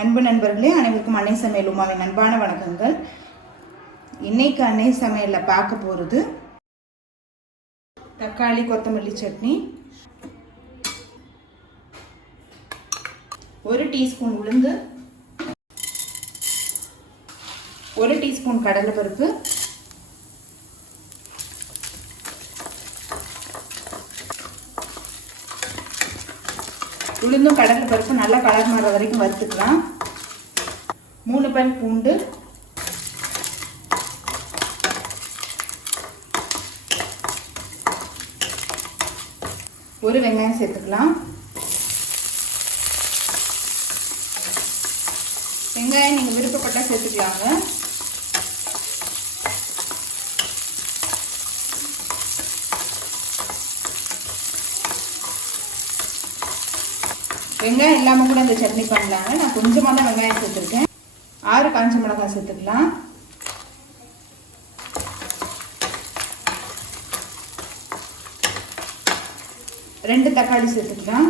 அன்பு நண்பர்களே, அனைவருக்கும் அன்னை சமையல் உமாவின் அன்பான வணக்கங்கள். இன்னைக்கு அன்னை சமையலில் பார்க்க போகிறது தக்காளி கொத்தமல்லி சட்னி. 1 டீஸ்பூன் உளுந்து, 1 டீஸ்பூன் கடலைப்பருப்பு, உளுந்தும் கடலை பருப்பு நல்லா கலர் மாற வரைக்கும் வறுத்துக்கலாம். 3 பல் பூண்டு, 1 வெங்காயம் சேர்த்துக்கலாம். வெங்காயம் நீங்கள் விருப்பப்பட்டால் சேர்த்துக்கலாங்க. வெங்காயம் இல்லாமல் கூட இந்த சட்னி பண்ணலாங்க. நான் கொஞ்சமாக தான் வெங்காயம் சேர்த்துருக்கேன். 6 காஞ்ச மிளகாய் சேர்த்துக்கலாம். 2 தக்காளி சேர்த்துக்கலாம்.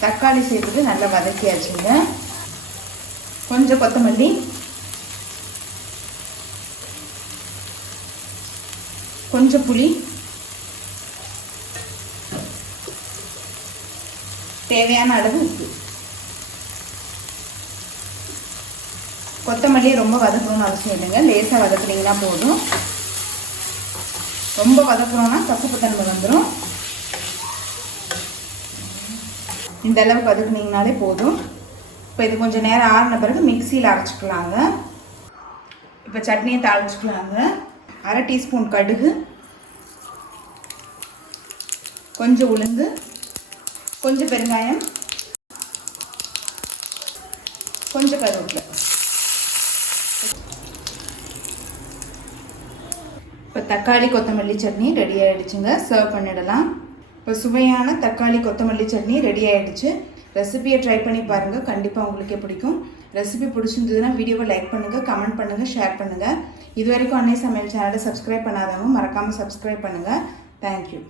தக்காளி சேர்த்துட்டு நல்லா வதக்கியாச்சுங்க. கொஞ்சம் கொத்தமல்லி, கொஞ்சம் புளி, தேவையான அளவு உப்பு. கொத்தமல்லி ரொம்ப வதக்கணும்னு அவசியம் இல்லைங்க, லேசாக வதக்குனீங்கன்னா போதும். ரொம்ப வதக்கணும்னா கசப்பு தன்மை வந்துடும். இந்த அளவுக்கு வதக்குனீங்கனாலே போதும். இப்போ இது கொஞ்சம் நேரம் ஆறின பிறகு மிக்சியில் அரைச்சிக்கலாங்க. இப்போ சட்னியை தாளிச்சிக்கலாங்க. 1/2 டீஸ்பூன் கடுகு, கொஞ்சம் உளுந்து, கொஞ்சம் பெருங்காயம், கொஞ்சம் கருவேப்பிலை. இப்போ தக்காளி கொத்தமல்லி சட்னி ரெடி ஆகிடுச்சுங்க. சர்வ் பண்ணிடலாம். இப்போ சுவையான தக்காளி கொத்தமல்லி சட்னி ரெடி ஆகிடுச்சு. ரெசிபியை ட்ரை பண்ணி பாருங்கள், கண்டிப்பாக உங்களுக்கே பிடிக்கும். ரெசிபி பிடிச்சிருந்ததுன்னா வீடியோவை லைக் பண்ணுங்கள், கமெண்ட் பண்ணுங்கள், ஷேர் பண்ணுங்கள். இது வரைக்கும் அன்னை சமையல் சேனலை சப்ஸ்கிரைப் பண்ணாதவங்க மறக்காமல் சப்ஸ்கிரைப் பண்ணுங்கள். தேங்க்யூ.